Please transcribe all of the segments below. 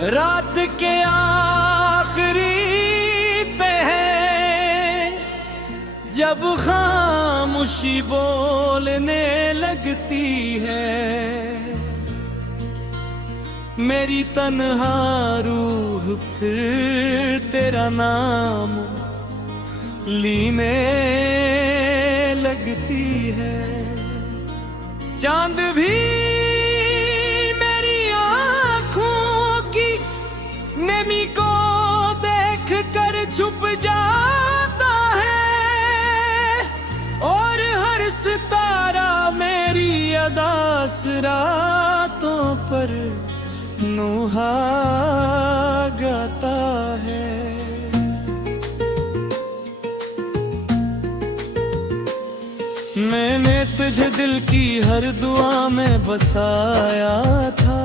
रात के आखिरी पे है जब खामोशी बोलने लगती है, मेरी तन्हा रूह फिर तेरा नाम लीने लगती है। चांद भी मेरी आँखों की नमी को देख कर छुप जाता है, और हर सितारा मेरी अदास रातों पर नोहा गाता है। मैंने तुझे दिल की हर दुआ में बसाया था,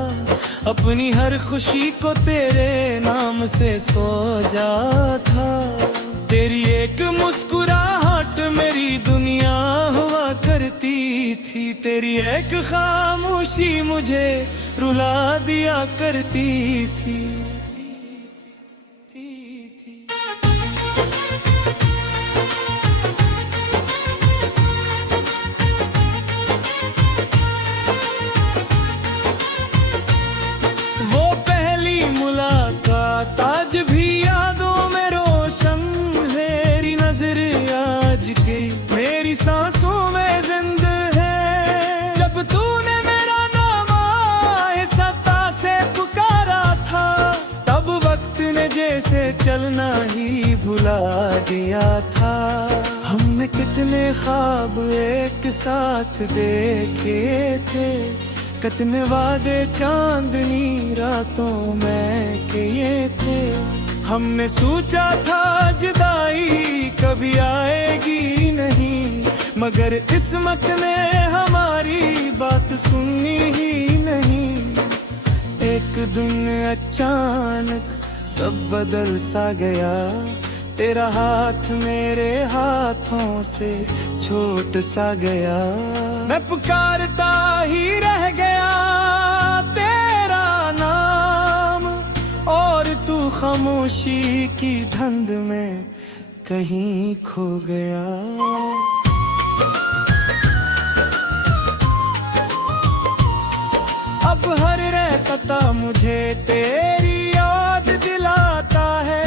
अपनी हर खुशी को तेरे नाम से सोचा था। तेरी एक मुस्कुराहट मेरी दुनिया हुआ करती थी, तेरी एक खामोशी मुझे रुला दिया करती थी। वो पहली मुलाकात आज भी यादों में रोशन, मेरी नजर आज की मेरी सांसों में जिंदा है। जब तूने मेरा नाम आहिस्ता से पुकारा था, तब वक्त ने जैसे चलना ही भुला दिया था। हमने कितने ख्वाब एक साथ देखे थे, कितने वादे चांदनी रातों में किए थे। हमने सोचा था जुदाई कभी आएगी नहीं, मगर किस्मत ने हमारी बात सुनी ही नहीं। एक दिन अचानक सब बदल सा गया, तेरा हाथ मेरे हाथों से छूट सा गया। मैं पुकारता ही रह गया तेरा नाम, और तू खामोशी की धुंध में कहीं खो गया। अब हर रास्ता मुझे तेरी याद दिलाता है,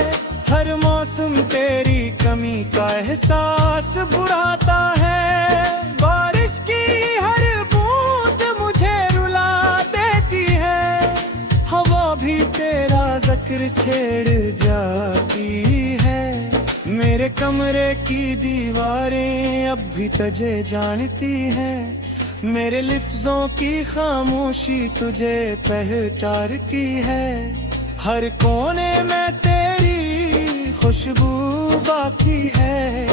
हर मौसम तेरी कमी का एहसास बुढ़ाता है। बारिश की हर बूंद मुझे रुला देती है, हवा भी तेरा जिक्र छेड़ जाती है। मेरे कमरे की दीवारें अब भी तुझे जानती हैं, मेरे लफ्जों की खामोशी तुझे पहचानती है। हर कोने में तेरी खुशबू बाकी है,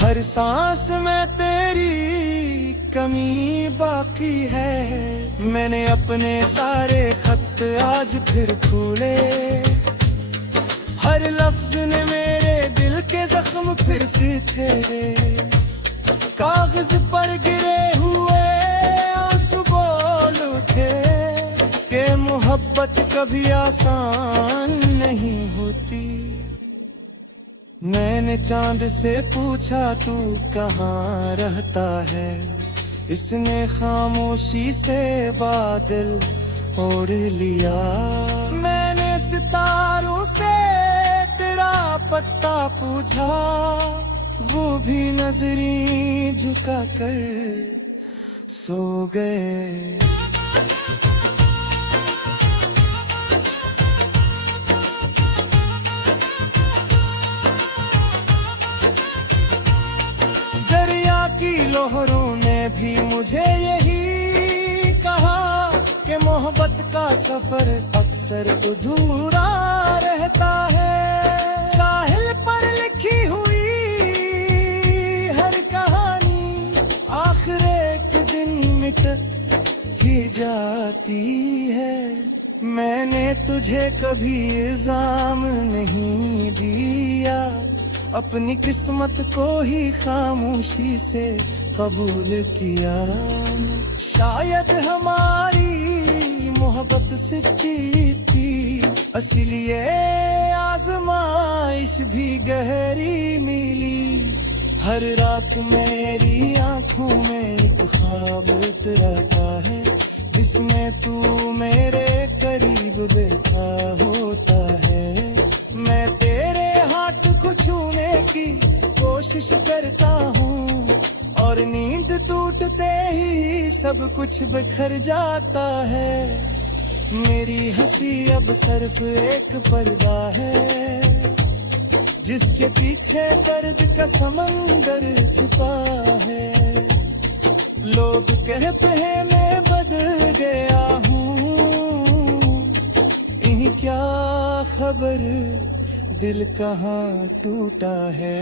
हर सांस में तेरी कमी बाकी है। मैंने अपने सारे खत आज फिर खोले, हर लफ्ज ने मेरे दिल के जख्म फिर से थे। कागज पर गिरे हुए आंसू बोल उठे कि मोहब्बत कभी आसान नहीं होती। मैंने चांद से पूछा तू कहाँ रहता है, इसने खामोशी से बादल ओढ़ लिया। मैंने सितारों से तेरा पत्ता पूछा, वो भी नजरें झुका कर सो गए। दरिया की लहरों ने भी मुझे यही कहा कि मोहब्बत का सफर अक्सर अधूरा रहता है। साहिल पर लिखी हुई हर कहानी आखिर एक दिन मिट ही जाती है। मैंने तुझे कभी इल्जाम नहीं दिया, अपनी किस्मत को ही खामोशी से कबूल किया। शायद हमारी मोहब्बत सच्ची थी, असलिए आजमाइश भी गहरी मिली। हर रात मेरी आंखों में एक ख्वाब उतरता है, जिसमें तू मेरे करीब बैठा होता है। मैं तेरे हाथ को छूने की कोशिश करता हूँ, और नींद टूटते ही सब कुछ बिखर जाता है। मेरी हंसी अब सिर्फ एक पर्दा है, जिसके पीछे दर्द का समंदर छुपा है। लोग कहते हैं मैं बदल गया हूँ, इन्हें क्या खबर दिल कहाँ टूटा है।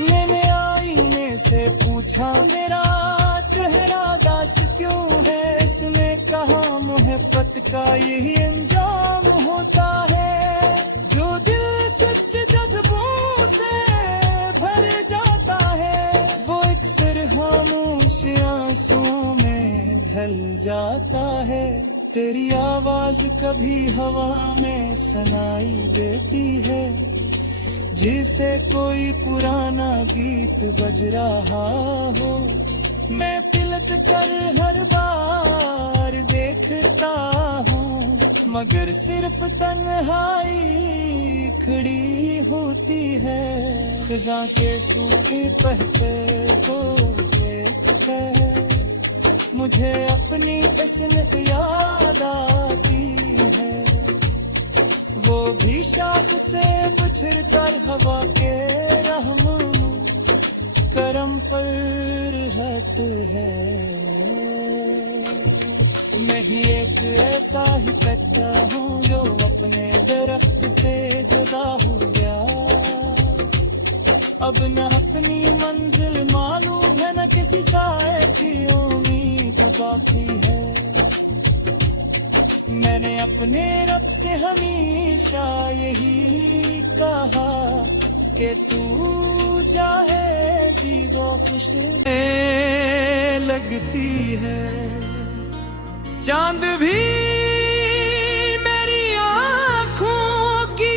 मैंने आईने से पूछा मेरा चेहरा दास क्यों है। इसने कहा मोहब्बत का यही अंजाम होता है, जो दिल सच जज्बों से भर जाता है, वो अक्सर खामोश आंसुओं में ढल जाता है। तेरी आवाज कभी हवा में सुनाई देती है, जिसे कोई पुराना गीत बज रहा हो। मैं पिलट कर हर बार देखता हूँ, मगर सिर्फ तन्हाई खड़ी होती है। खज़ां के सूखे पत्ते को देखकर मुझे अपनी इसनत याद आती है। वो भी शाख से बिछड़ कर हवा के रहम करम पर हट है। मैं ही एक ऐसा ही पत्ता हूँ जो अपने दरख्त से जुदा हो गया। अब न अपनी मंजिल मालूम है, न किसी साए की उम्मीद बाकी है। मैंने अपने रब से हमेशा यही कहा कि तू चाहे भी वो खुश लगती है। चांद भी मेरी आँखों की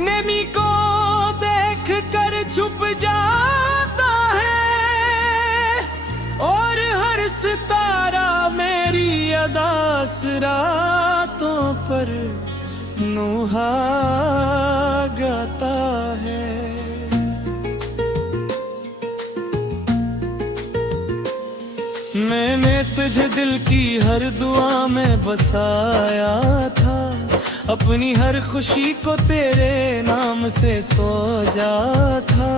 नमी को देख कर छुप जाता है, और हर सितारा मेरी अदास रातों पर नुहा गाता है। मैंने तुझे दिल की हर दुआ में बसाया था, अपनी हर खुशी को तेरे नाम से सोचा था।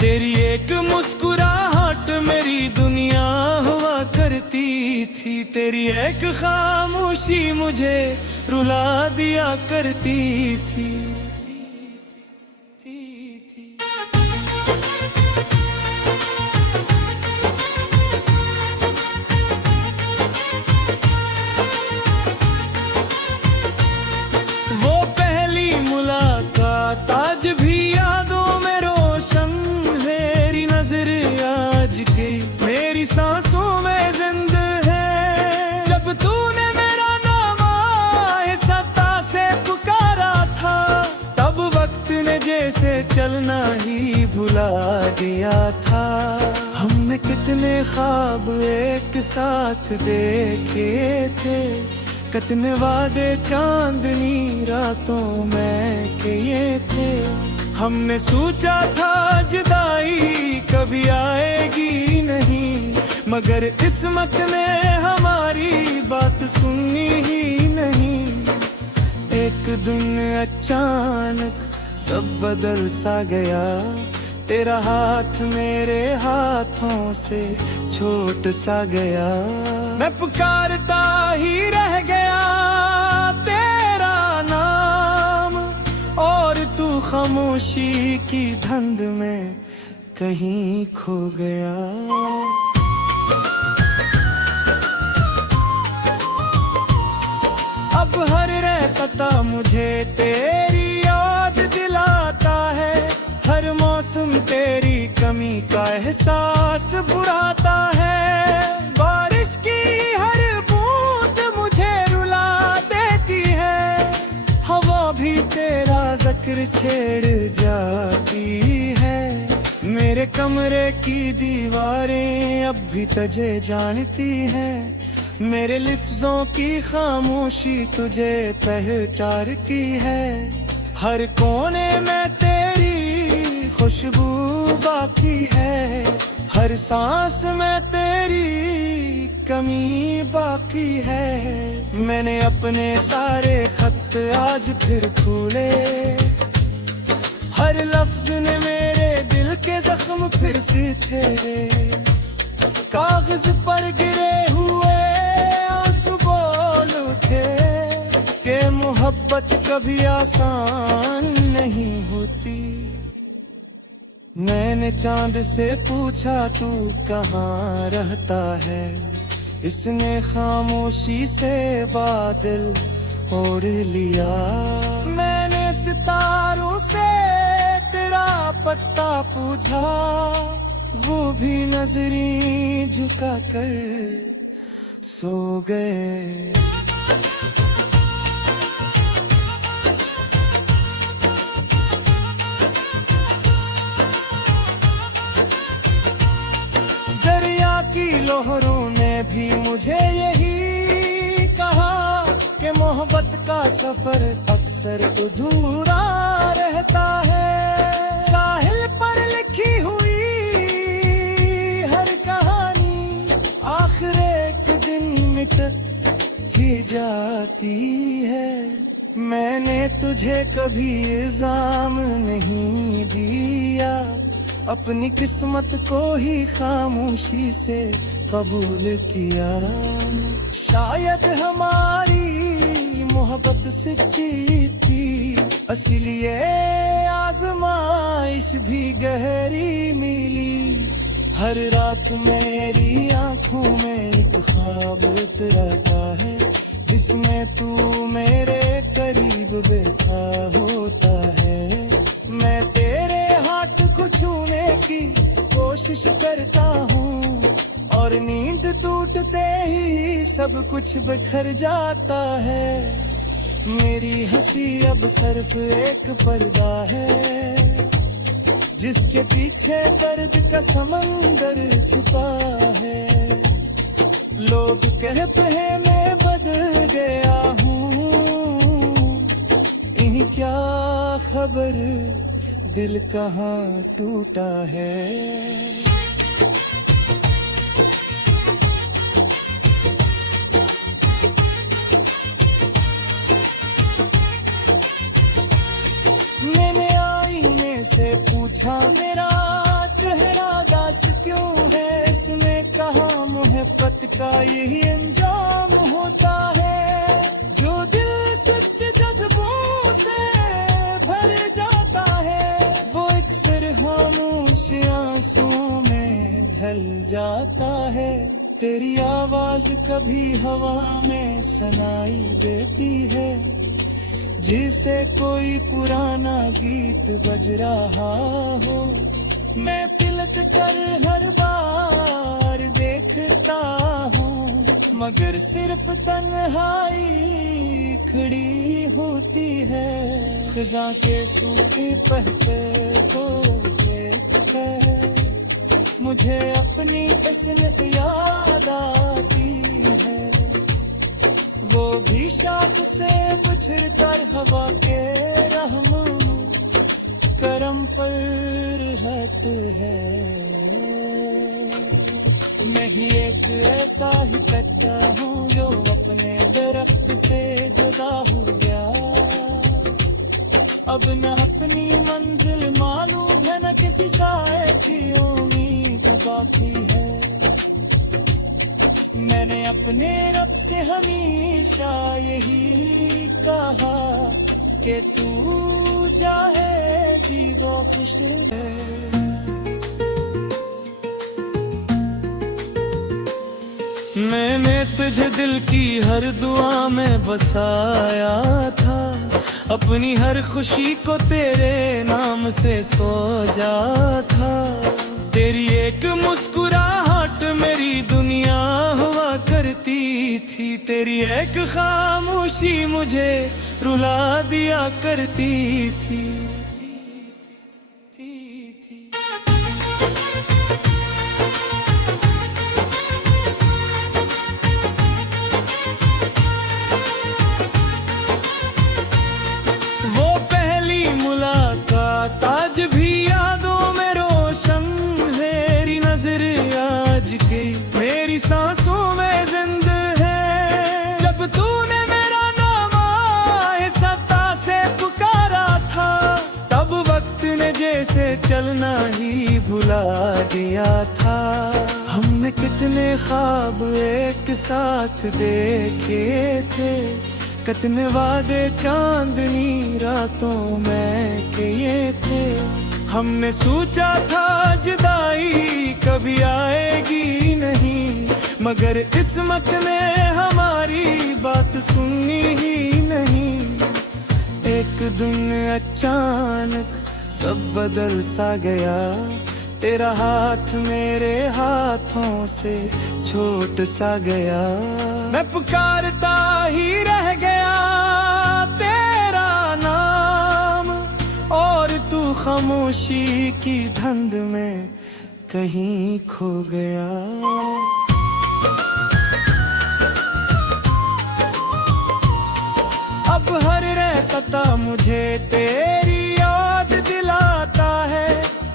तेरी एक मुस्कुराहट मेरी दुनिया हुआ करती थी, तेरी एक खामोशी मुझे रुला दिया करती थी। वो पहली मुलाकात आज भी यादों में रोशन, मेरी नजर आज की मेरी सांसों में जिंदा है। जब तूने मेरा नाम आहिस्ता से पुकारा था, तब वक्त ने जैसे चलना ही भुला दिया था। हमने कितने ख्वाब एक साथ देखे थे, कितने वादे चांदनी रातों में किए थे। हमने सोचा था जुदाई कभी आएगी नहीं, मगर किस्मत ने हमारी बात सुनी ही नहीं। एक दिन अचानक सब बदल सा गया, तेरा हाथ मेरे हाथों से छूट सा गया। मैं पुकारता ही रह गया तेरा नाम, और तू खामोशी की धुंध में कहीं खो गया। अब हर रास्ता मुझे तेरी याद दिलाता है, हर मौसम नमी का एहसास बुढ़ाता है। बारिश की हर बूंद मुझे रुला देती है, हवा भी तेरा जिक्र छेड़ जाती है। मेरे कमरे की दीवारें अब भी तुझे जानती हैं, मेरे लफ्जों की खामोशी तुझे पहचानती है। हर कोने में तेरी खुशबू बाकी है, हर सांस में तेरी कमी बाकी है। मैंने अपने सारे खत आज फिर खोले, हर लफ्ज ने मेरे दिल के जख्म फिर से तेरे कागज पर गिरे हुए आंसू बोल उठे कि मोहब्बत कभी आसान नहीं होती। मैंने चांद से पूछा तू कहाँ रहता है, इसने खामोशी से बादल ओढ़ लिया। मैंने सितारों से तेरा पत्ता पूछा, वो भी नजरें झुका कर सो गए। दरिया की लहरों ने भी मुझे यही कहा कि मोहब्बत का सफर अक्सर अधूरा रहता है। साहिल पर लिखी हुई हर कहानी आखिर एक दिन मिट ही जाती है। मैंने तुझे कभी इल्जाम नहीं दिया, अपनी किस्मत को ही खामोशी से कबूल किया। शायद हमारी मोहब्बत सच्ची थी, इसलिए आजमाइश भी गहरी मिली। हर रात मेरी आंखों में एक ख्वाब उतरता है, जिसमें तू मेरे करीब बैठा होता है। मैं तेरे हाथ को छूने की कोशिश करता हूँ, और नींद टूटते ही सब कुछ बिखर जाता है। मेरी हंसी अब सिर्फ एक पर्दा है, जिसके पीछे दर्द का समंदर छुपा है। लोग कहते हैं मैं बदल गया हूँ, इन्हें क्या खबर दिल कहाँ टूटा है। मैंने आईने से पूछा मेरा चेहरा दास क्यों है, इसने कहा मोहब्बत का यही अंजाम होता है। जो दिल सच्चे जज्बों से भर जाता है, वो अक्सर खामोश आंसुओं में ढल जाता है। तेरी आवाज कभी हवा में सुनाई देती है, जिसे कोई पुराना गीत बज रहा हो। मैं पिलक कर हर बार देखता हूँ, मगर सिर्फ तन्हाई खड़ी होती है। खिज़ां के सूखे पत्ते को देख कर मुझे अपनी असलियत याद आती है। वो भी शाख से बिछड़ कर हवा के रहम करम पर रहत है। मैं ही एक ऐसा ही कच्चा हूँ जो अपने दरख्त से जुदा हो गया। अब न अपनी मंजिल मालूम है, न किसी साए की उम्मीद बाकी है। मैंने अपने रब से हमेशा यही कहा कि तू चाहे भी वो खुश है। मैंने तुझे दिल की हर दुआ में बसाया था, अपनी हर खुशी को तेरे नाम से सोचा था। तेरी एक मुस्कुराहट मेरी दुनिया हुआ करती थी, तेरी एक खामोशी मुझे रुला दिया करती थी। वो पहली मुलाकात आज भी यादों में रोशन, मेरी नजर आज की मेरी सांसों में जिंदा है। जब तूने मेरा नाम आहिस्ता से पुकारा था, तब वक्त ने जैसे चलना ही भुला दिया था। हमने कितने ख्वाब एक साथ देखे थे, कितने वादे चांदनी रातों में किए थे। हमने सोचा था जुदाई कभी आएगी नहीं, मगर किस्मत ने हमारी बात सुनी ही नहीं। एक दिन अचानक सब बदल सा गया, तेरा हाथ मेरे हाथों से छूट सा गया। मैं पुकारता ही रह गया तेरा नाम, और तू खामोशी की धुंध में कहीं खो गया। अब हर रास्ता मुझे तेरी याद दिलाता है,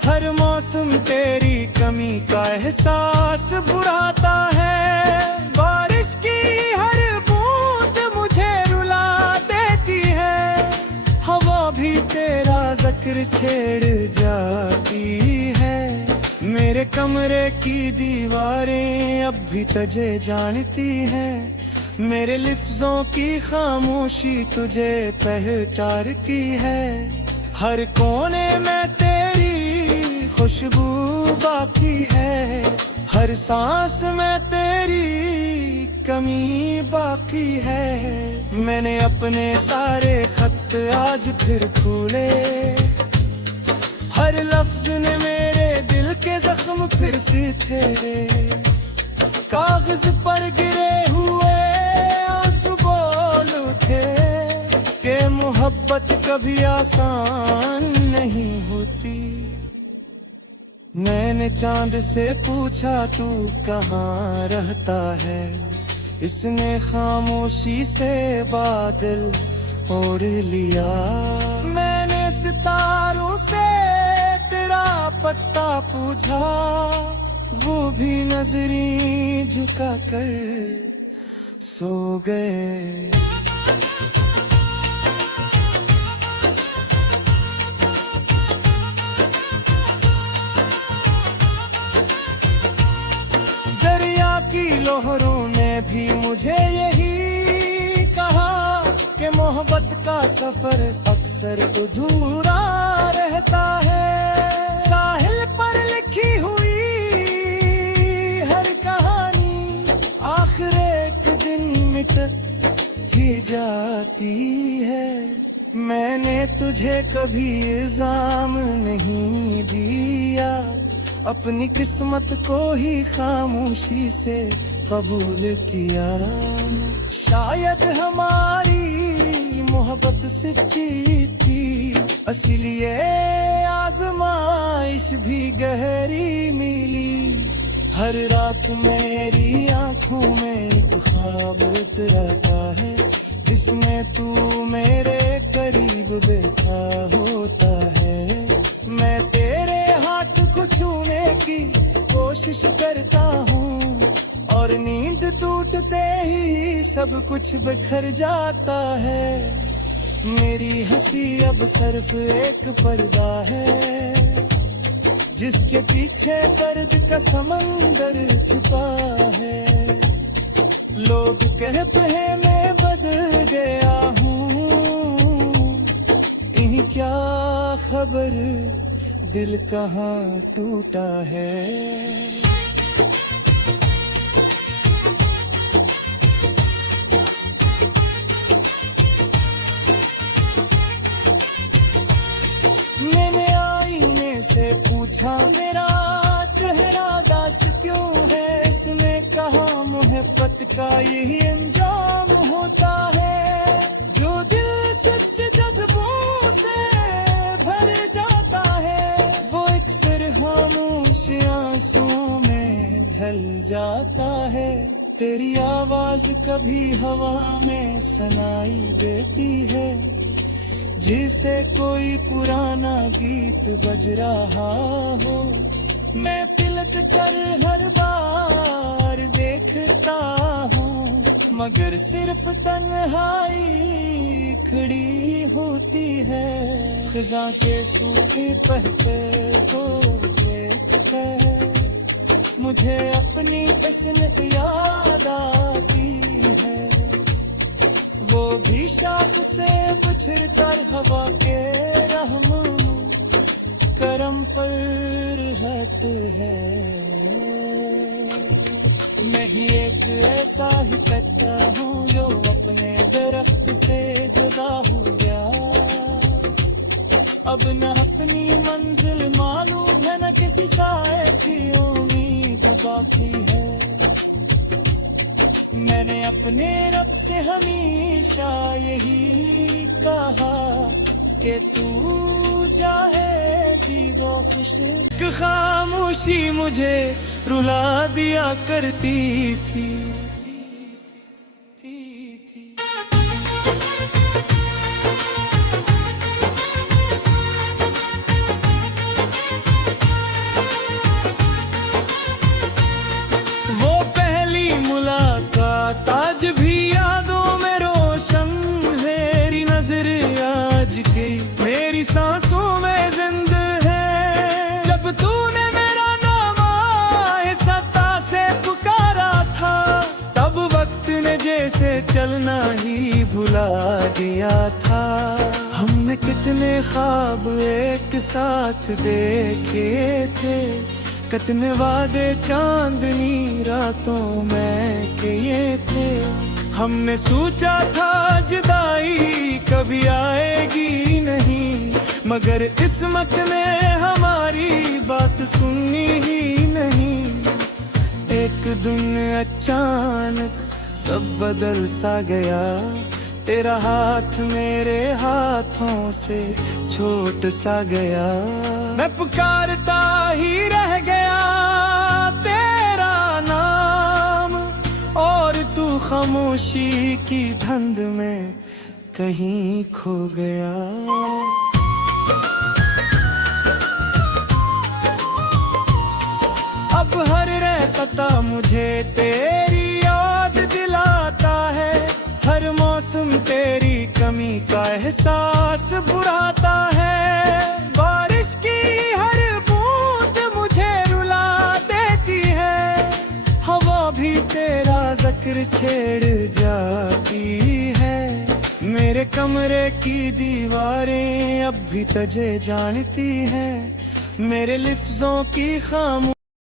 हर मौसम तेरी कमी का एहसास बुढ़ाता है। बारिश की हर बूंद मुझे रुला देती है, हवा भी तेरा जिक्र छेड़ जाती है। मेरे कमरे की दीवारें अब भी तुझे जानती हैं, मेरे लफ्जों की खामोशी तुझे पहचानती है। हर कोने में तेरी खुशबू बाकी है, हर सांस में तेरी कमी बाकी है। मैंने अपने सारे खत आज फिर खोले, हर लफ्ज ने मेरे दिल के जख्म फिर से थे। कागज पर गिरे हुए आंसू बोल उठे कि मोहब्बत कभी आसान नहीं होती। मैंने चांद से पूछा तू कहाँ रहता है, इसने खामोशी से बादल ओढ़ लिया। मैंने सितारों से तेरा पत्ता पूछा, वो भी नजरें झुका कर सो गए। की लहरों ने भी मुझे यही कहा कि मोहब्बत का सफर अक्सर अधूरा रहता है। साहिल पर लिखी हुई हर कहानी आखिर एक दिन मिट ही जाती है। मैंने तुझे कभी इल्जाम नहीं दिया, अपनी किस्मत को ही खामोशी से कबूल किया। शायद हमारी मोहब्बत सच्ची थी, इसलिए आजमाइश भी गहरी मिली। हर रात मेरी आंखों में एक ख्वाब उतरता है, जिसमें तू मेरे करीब बैठा होता है। मैं तेरे हाथ को छूने की कोशिश करता हूँ, और नींद टूटते ही सब कुछ बिखर जाता है। मेरी हंसी अब सिर्फ एक पर्दा है, जिसके पीछे दर्द का समंदर छुपा है। लोग कहते हैं मैं बदल गया हूँ, इन्हीं क्या खबर दिल कहाँ टूटा है। मैंने आईने से पूछा मेरा चेहरा दास क्यों है, इसने कहा मोहब्बत का यही अंजाम होता है। जो दिल सच्चे जज्बों से भर जाता है, वो अक्सर खामोश आंसुओं में ढल जाता है। तेरी आवाज कभी हवा में सुनाई देती है, जिसे कोई पुराना गीत बज रहा हो। मैं पिलक कर हर बार देखता हूँ, मगर सिर्फ तन्हाई खड़ी होती है। खिज़ां के सूखे पत्ते को देख कर मुझे अपनी इसमें याद आती है। वो भी शाख से बिछड़ कर हवा के रहम करम पर हट है। मैं ही एक ऐसा ही पत्ता हूँ जो अपने दरख्त से जुदा हो गया। अब न अपनी मंजिल मालूम है, न किसी साए की उम्मीद बाकी है। मैंने अपने रब से हमेशा यही कहा कि तू चाहे दीगो खुश। खामोशी मुझे रुला दिया करती थी। वो पहली मुलाकात आज भी यादों में रोशन, मेरी नजर आज की मेरी सांसों में जिंदा है। जब तूने मेरा नाम आहिस्ता से पुकारा था, तब वक्त ने जैसे चलना ही भुला दिया था। हमने कितने ख्वाब एक साथ देखे थे, कितने वादे चांदनी रातों में किए थे। हमने सोचा था जुदाई कभी आएगी नहीं, मगर किस्मत ने हमारी बात सुनी ही नहीं। एक दिन अचानक सब बदल सा गया, तेरा हाथ मेरे हाथों से छूट सा गया। मैं पुकारता ही रह गया तेरा नाम, और तू खामोशी की धुंध में कहीं खो गया। अब हर रास्ता मुझे तेरी याद दिलाता है, हर मौसम तेरी कमी का एहसास बुढ़ाता है। बारिश की हर बूंद मुझे रुला देती है, हवा भी तेरा जिक्र छेड़ जाती है। मेरे कमरे की दीवारें अब भी तुझे जानती हैं, मेरे लफ्जों की खामोशी